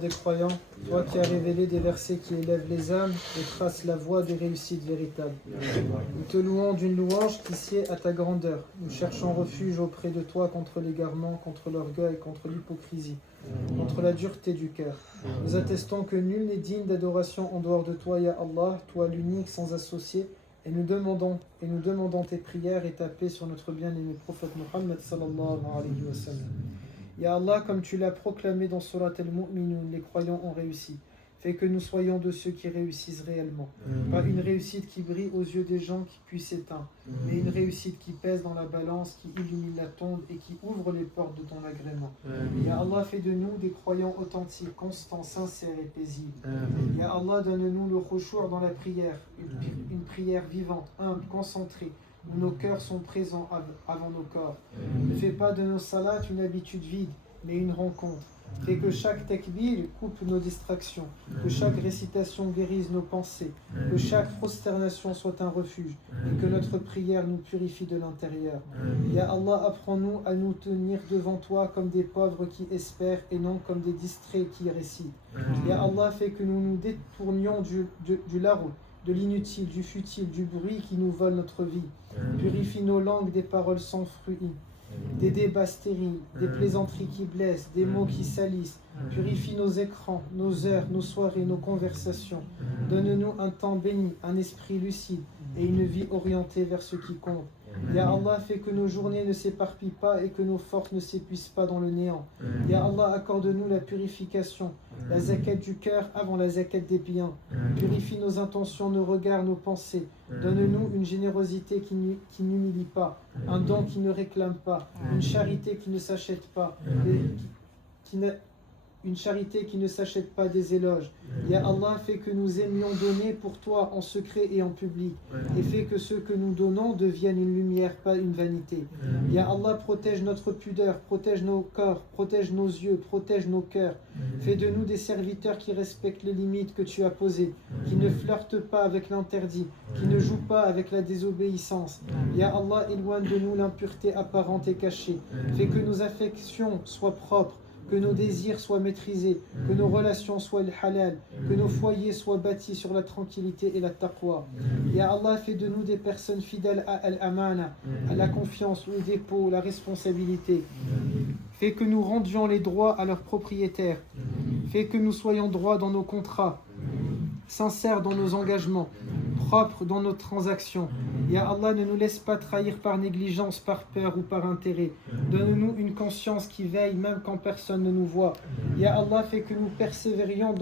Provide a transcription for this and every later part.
Des croyants, toi qui as révélé des versets qui élèvent les âmes et tracent la voie des réussites véritables. Nous te louons d'une louange qui sied à ta grandeur. Nous cherchons refuge auprès de toi contre l'égarement, contre l'orgueil, contre l'hypocrisie, contre la dureté du cœur. Nous attestons que nul n'est digne d'adoration en dehors de toi, ya Allah, toi l'unique sans associé, et nous demandons tes prières et ta paix sur notre bien-aimé prophète Muhammad sallallahu alayhi wa sallam. Ya Allah, comme tu l'as proclamé dans Surat al-Mu'minun, les croyants ont réussi. Fais que nous soyons de ceux qui réussissent réellement. Pas une réussite qui brille aux yeux des gens qui puisse s'éteindre, mais une réussite qui pèse dans la balance, qui illumine la tombe et qui ouvre les portes de ton agrément. Ya Allah, fais de nous des croyants authentiques, constants, sincères et paisibles. Ya Allah, donne-nous le khushu' dans la prière, une prière vivante, humble, concentrée, où nos cœurs sont présents avant nos corps. Ne fais pas de nos salats une habitude vide, mais une rencontre. Fais que chaque takbir coupe nos distractions, que chaque récitation guérisse nos pensées, que chaque prosternation soit un refuge, et que notre prière nous purifie de l'intérieur. Ya Allah, apprends-nous à nous tenir devant toi comme des pauvres qui espèrent et non comme des distraits qui récitent. Ya Allah, fais que nous nous détournions du larou, de l'inutile, du futile, du bruit qui nous vole notre vie. Purifie nos langues des paroles sans fruit, des débats stériles, des plaisanteries qui blessent, des mots qui salissent. Purifie nos écrans, nos heures, nos soirées, nos conversations. Donne-nous un temps béni, un esprit lucide et une vie orientée vers ce qui compte. Ya Allah, fais que nos journées ne s'éparpillent pas et que nos forces ne s'épuisent pas dans le néant. Ya Allah, accorde-nous la purification, la zakat du cœur avant la zakat des biens. Purifie nos intentions, nos regards, nos pensées. Donne-nous une générosité qui n'humilie pas, un don qui ne réclame pas, une charité qui ne s'achète pas, une charité qui ne s'achète pas des éloges. Ya Allah, fais que nous aimions donner pour toi en secret et en public. Et fais que ce que nous donnons devienne une lumière, pas une vanité. Ya Allah, protège notre pudeur, protège nos corps, protège nos yeux, protège nos cœurs. Fais de nous des serviteurs qui respectent les limites que tu as posées, qui ne flirtent pas avec l'interdit, qui ne jouent pas avec la désobéissance. Ya Allah, éloigne de nous l'impureté apparente et cachée. Fais que nos affections soient propres, que nos désirs soient maîtrisés, que nos relations soient le halal, que nos foyers soient bâtis sur la tranquillité et la taqwa. Ya Allah, fais de nous des personnes fidèles à al-amana, à la confiance, au dépôt, la responsabilité. Fais que nous rendions les droits à leurs propriétaires. Fais que nous soyons droits dans nos contrats, sincères dans nos engagements, propres dans nos transactions. Ya Allah, ne nous laisse pas trahir par négligence, par peur ou par intérêt. Donne-nous une conscience qui veille même quand personne ne nous voit. Ya Allah, fais que nous persévérions,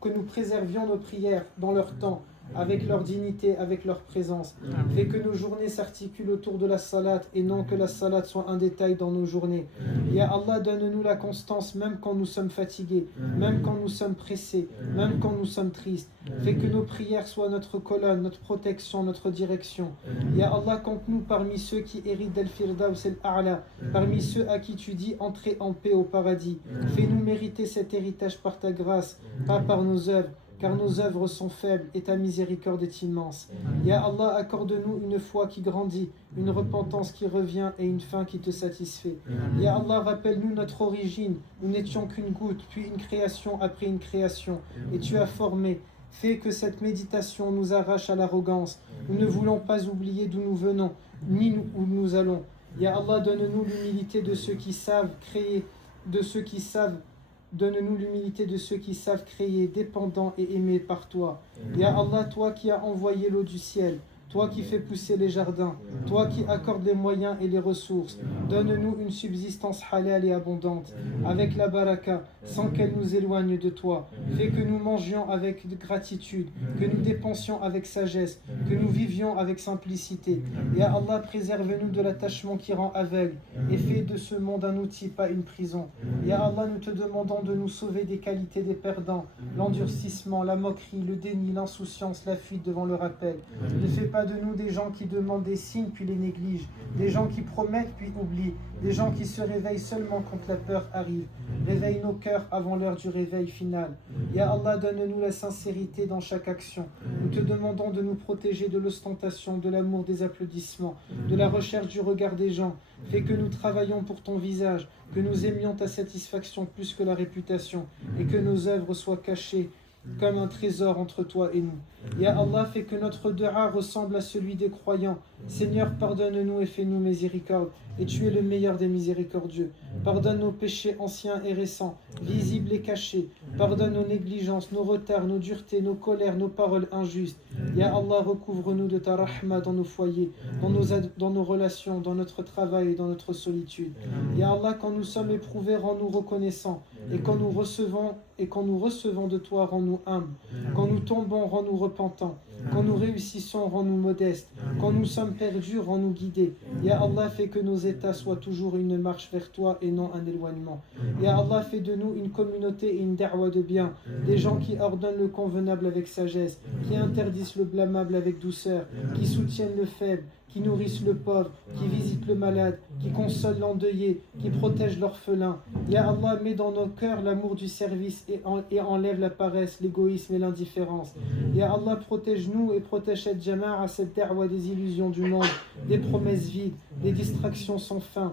que nous préservions nos prières dans leur temps, avec leur dignité, avec leur présence. Fais que nos journées s'articulent autour de la salat et non que la salat soit un détail dans nos journées. Ya Allah, donne-nous la constance même quand nous sommes fatigués, même quand nous sommes pressés, même quand nous sommes tristes. Fais que nos prières soient notre colonne, notre protection, notre direction. Ya Allah, compte-nous parmi ceux qui héritent d'Al-Firdaus al-A'la, parmi ceux à qui tu dis entrez en paix au paradis. Fais-nous mériter cet héritage par ta grâce, pas par nos œuvres, car nos œuvres sont faibles et ta miséricorde est immense. Ya Allah, accorde-nous une foi qui grandit, une repentance qui revient et une fin qui te satisfait. Ya Allah, rappelle-nous notre origine. Nous n'étions qu'une goutte, puis une création après une création, et tu as formé. Fais que cette méditation nous arrache à l'arrogance. Nous ne voulons pas oublier d'où nous venons, ni où nous allons. Ya Allah, donne-nous l'humilité de ceux qui savent créer, Donne-nous l'humilité de ceux qui savent créer, dépendants et aimés par toi. Ya Allah, toi qui as envoyé l'eau du ciel, toi qui fais pousser les jardins, toi qui accordes les moyens et les ressources, donne-nous une subsistance halal et abondante, avec la baraka, sans qu'elle nous éloigne de toi. Fais que nous mangions avec gratitude, que nous dépensions avec sagesse, que nous vivions avec simplicité. Ya Allah, préserve-nous de l'attachement qui rend aveugle, et fais de ce monde un outil, pas une prison. Ya Allah, nous te demandons de nous sauver des qualités des perdants, l'endurcissement, la moquerie, le déni, l'insouciance, la fuite devant le rappel. Ne fais pas pas de nous des gens qui demandent des signes puis les négligent, des gens qui promettent puis oublient, des gens qui se réveillent seulement quand la peur arrive. Réveille nos cœurs avant l'heure du réveil final. Ya Allah, donne-nous la sincérité dans chaque action. Nous te demandons de nous protéger de l'ostentation, de l'amour des applaudissements, de la recherche du regard des gens. Fais que nous travaillions pour ton visage, que nous aimions ta satisfaction plus que la réputation, et que nos œuvres soient cachées comme un trésor entre toi et nous. Ya Allah, fais que notre dua ressemble à celui des croyants. Seigneur, pardonne-nous et fais-nous miséricorde, et tu es le meilleur des miséricordieux. Pardonne nos péchés anciens et récents, visibles et cachés. Pardonne nos négligences, nos retards, nos duretés, nos colères, nos paroles injustes. Ya Allah, recouvre-nous de ta rahma dans nos foyers, dans nos relations, dans notre travail et dans notre solitude. Ya Allah, quand nous sommes éprouvés, rends-nous reconnaissants, et quand nous recevons de toi, rends-nous humbles. Quand nous tombons, rends-nous repentants. Quand nous réussissons, rends-nous modestes. Quand nous sommes perdus, rends-nous guidés. Ya Allah, fais que nos états soient toujours une marche vers toi et non un éloignement. Ya Allah, fais de nous une communauté et une da'wa de bien, des gens qui ordonnent le convenable avec sagesse, qui interdisent le blâmable avec douceur, qui soutiennent le faible, qui nourrissent le pauvre, qui visitent le malade, qui consolent l'endeuillé, qui protègent l'orphelin. Ya Allah, mets dans nos cœurs l'amour du service et enlève la paresse, l'égoïsme et l'indifférence. Ya Allah, protège-nous et protège cette jama'a, cette da'wa des illusions du monde, des promesses vides, des distractions sans fin.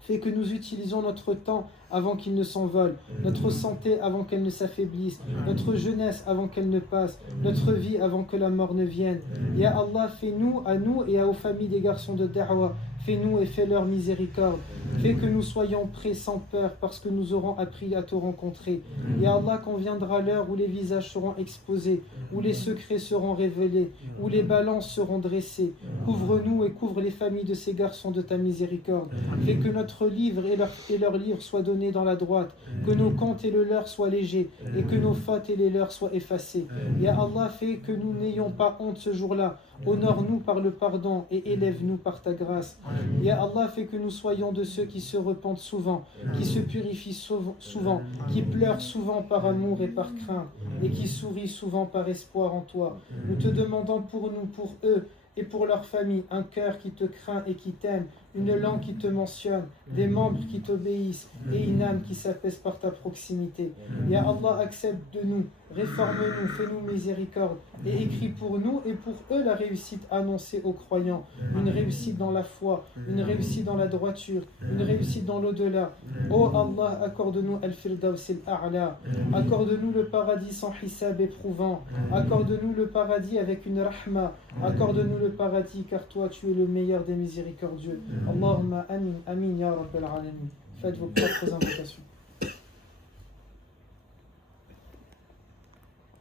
Fais que nous utilisions notre temps avant qu'il ne s'envole, notre santé avant qu'elle ne s'affaiblisse, notre jeunesse avant qu'elle ne passe, notre vie avant que la mort ne vienne. Ya Allah, fais-nous, à nous et aux familles des garçons de Da'wa, fais-nous et fais-leur miséricorde. Fais que nous soyons prêts sans peur parce que nous aurons appris à te rencontrer. Ya Allah, quand viendra l'heure où les visages seront exposés, où les secrets seront révélés, où les balances seront dressées, couvre-nous et couvre les familles de ces garçons de ta miséricorde. Fais que notre livre et leur livre soient donnés dans la droite, que nos comptes et le leur soient légers, et que nos fautes et les leurs soient effacées. Ya Allah, fais que nous n'ayons pas honte ce jour-là. Honore-nous par le pardon et élève-nous par ta grâce. Ya Allah, fais que nous soyons de ceux qui se repentent souvent, qui se purifient souvent, qui pleurent souvent par amour et par crainte, et qui sourient souvent par espoir en toi. Nous te demandons pour nous, pour eux, et pour leur famille, un cœur qui te craint et qui t'aime, une langue qui te mentionne, des membres qui t'obéissent et une âme qui s'apaise par ta proximité. Ya Allah, accepte de nous, réforme-nous, fais-nous miséricorde et écris pour nous et pour eux la réussite annoncée aux croyants, une réussite dans la foi, une réussite dans la droiture, une réussite dans l'au-delà. Oh Allah, accorde-nous al-Firdaus al-A'la, accorde-nous le paradis sans hisab éprouvant, accorde-nous le paradis avec une rahma, accorde-nous le paradis car toi tu es le meilleur des miséricordieux. Allahumma amin, amin ya Rabbal Alamin. Faites vos propres invocations.